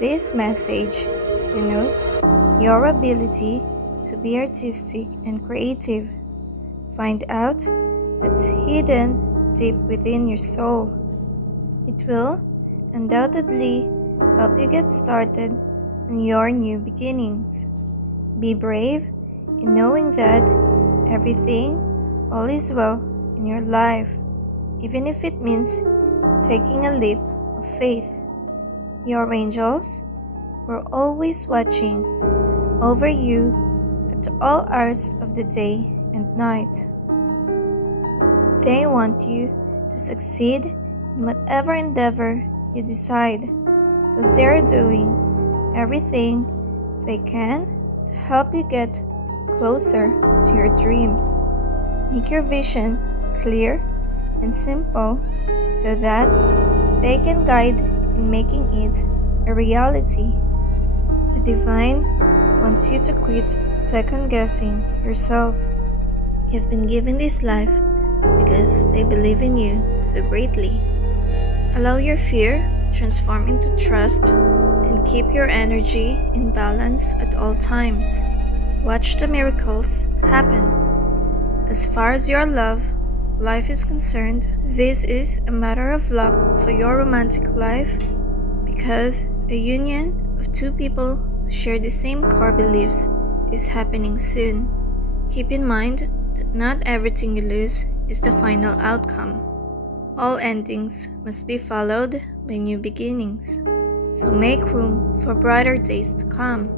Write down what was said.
This message denotes your ability to be artistic and creative. Find out what's hidden deep within your soul. It will undoubtedly help you get started on your new beginnings. Be brave in knowing that all is well in your life, even if it means taking a leap of faith. Your angels were always watching over you at all hours of the day and night. They want you to succeed in whatever endeavor you decide, so they're doing everything they can to help you get closer to your dreams. Make your vision clear and simple so that they can guide in making it a reality. The divine wants you to quit second-guessing yourself. You've been given this life because they believe in you so greatly. Allow your fear transform into trust and keep your energy in balance at all times. Watch the miracles happen. As far as your life is concerned, this is a matter of luck for your romantic life because a union of two people who share the same core beliefs is happening soon. Keep in mind that not everything you lose is the final outcome. All endings must be followed by new beginnings. So make room for brighter days to come.